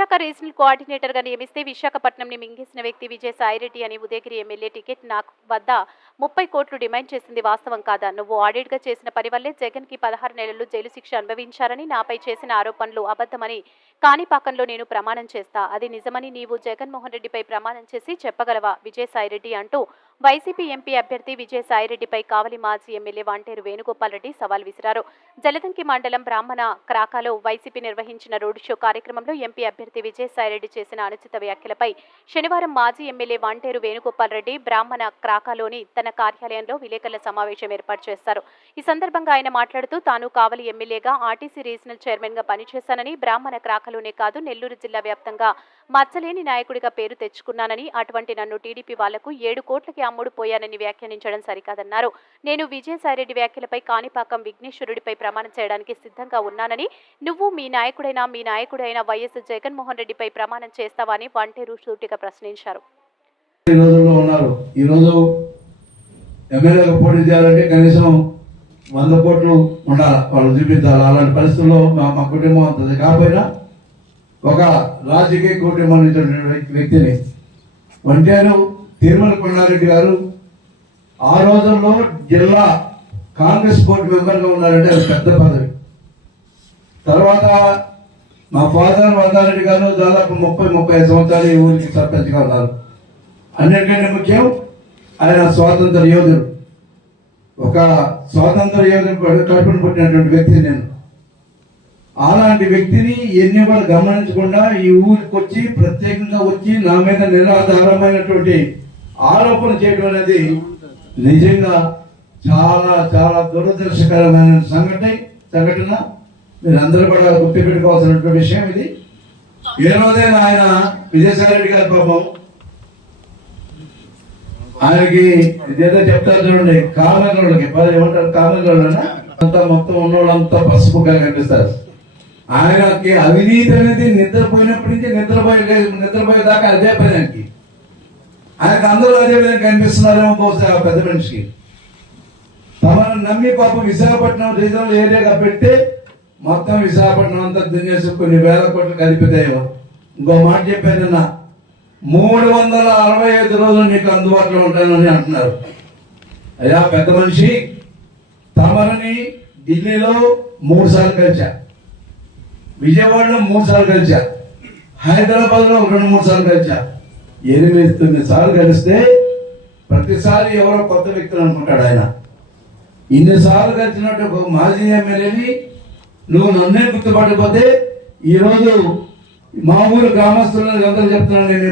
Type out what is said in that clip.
Visakha regional కోఆర్డినేటర్గా నియమిస్తే విశాఖపట్నంని మింగేసిన వ్యక్తి విజయసాయిరెడ్డి అని Udayagiri MLA ticket నాకు వద్ద 30 కోట్లు డిమాండ్ చేసింది వాస్తవం కాదా? నువ్వు ఆడిట్గా చేసిన పని వల్లే జగన్కి 16 నెలలు జైలు శిక్ష అనుభవించారని, నాపై చేసిన ఆరోపణలు అబద్ధమని కాణిపాకంలో నేను ప్రమాణం చేస్తా. అది నిజమని నీవు జగన్మోహన్ రెడ్డిపై ప్రమాణం చేసి చెప్పగలవా? విజయసాయిరెడ్డి అంటూ వైసీపీ ఎంపీ అభ్యర్థి విజయసాయిరెడ్డిపై కావలి మాజీ ఎమ్మెల్యే వాంటేరు వేణుగోపాల్ రెడ్డి సవాల్ విసిరారు. జలదంకి మండలం బ్రాహ్మణ క్రాకాలో వైసీపీ నిర్వహించిన రోడ్ షో కార్యక్రమంలో ఎంపీ అభ్యర్థి విజయసాయిరెడ్డి చేసిన అనుచిత వ్యాఖ్యలపై శనివారం మాజీ ఎమ్మెల్యే వాంటేరు వేణుగోపాల్ రెడ్డి బ్రాహ్మణ క్రాకాలోని తన కార్యాలయంలో విలేకరుల సమావేశం ఏర్పాటు చేశారు. ఈ సందర్భంగా ఆయన మాట్లాడుతూ తాను కావలి ఎమ్మెల్యేగా ఆర్టీసీ రీజనల్ చైర్మన్ గా పనిచేశానని, బ్రాహ్మణ క్రాకలోనే కాదు నెల్లూరు జిల్లా వ్యాప్తంగా మచ్చలేని నాయకుడిగా పేరు తెచ్చుకున్నానని, అటువంటి నన్ను టీడీపీ వాళ్లకు 7 కోట్లకి అమ్ముడు పోయానని వ్యాఖ్యానించడం సరికాదన్నారు. నేను విజయసాయిరెడ్డి వ్యాఖ్యలపై కాణిపాకం విఘ్నేశ్వరుడిపై ప్రమాణం చేయడానికి సిద్ధంగా ఉన్నానని, నువ్వు మీ నాయకుడైన వైఎస్ జగన్మోహన్ రెడ్డిపై ప్రమాణం చేస్తావా అని వంటేరు సూటిగా ప్రశ్నించారు. ఎమ్మెల్యేగా పోటీ చేయాలంటే కనీసం 100 కోట్లు ఉండాలి, వాళ్ళు చూపించాలి. అలాంటి పరిస్థితుల్లో మా కుటుంబం అంతది కాకపోయినా ఒక రాజకీయ కుటుంబం నుంచి వ్యక్తిని వంటేరు తిరుమల కొండారెడ్డి గారు ఆ రోజుల్లో జిల్లా కాంగ్రెస్ బోర్డు మెంబర్గా ఉన్నారంటే అది పెద్ద పదవి. తర్వాత మా ఫాదర్ వరదారెడ్డి గారు దాదాపు 30-35 సంవత్సరాలు ఈ ఊరికి సర్పంచ్గా ఉన్నారు. అన్నిటికంటే ముఖ్యం ఆయన స్వాతంత్ర యోధుడు. ఒక స్వాతంత్ర యోధుడు కడుపున పుట్టినటువంటి వ్యక్తి నేను. అలాంటి వ్యక్తిని ఎన్ని కూడా గమనించకుండా ఈ ఊరికి వచ్చి ప్రత్యేకంగా వచ్చి నా మీద నిరాధారమైనటువంటి ఆరోపణ చేయడం అనేది నిజంగా చాలా చాలా దురదృష్టకరమైన సంఘటన. మీరందరూ కూడా గుర్తుపెట్టుకోవాల్సినటువంటి విషయం ఇది. ఏ రోజైనా ఆయన విజయసాయిరెడ్డి గారి పాపం ఆయనకి ఇదేదో చెప్తారు చూడండి, కామెంట్లకి ఏమంటారు, కామెంట్లలోనే అంతా మొత్తం ఉన్నోళ్ళంతా పసుపుగా కనిపిస్తారు. ఆయనకి అవినీతి అనేది నిద్రపోయినప్పటి నుంచి నిద్రపోయేదాకా అదే పని ఆయనకి అందరూ అదే విధంగా కనిపిస్తున్నారేమో బహుశా పెద్ద మనిషికి. తమను నమ్మి పాపం విశాఖపట్నం రీజనల్ ఏరియాగా పెడితే మొత్తం విశాఖపట్నం అంతా దున్నేసి కొన్ని వేల కోట్లు కలిపితాయో. ఇంకో మాట చెప్పానన్నా, 365 రోజులు నీకు అందుబాటులో ఉంటానని అంటున్నారు. అయ్యా పెద్ద మనిషి, తమరని ఢిల్లీలో 3 సార్లు కలిసా, విజయవాడలో 3 సార్లు కలిసా, హైదరాబాద్లో 2-3 సార్లు కలిసా. 8-9 సార్లు కలిస్తే ప్రతిసారి ఎవరో కొత్త వ్యక్తులు అనుకుంటాడు ఆయన. ఇన్నిసార్లు కలిసినట్టు ఒక మాజీ ఎమ్మెల్యేని నువ్వు నన్నే గుర్తుపట్టకపోతే ఈరోజు మా ఊరు గ్రామస్తులను అందరూ చెప్తున్నాను నేను.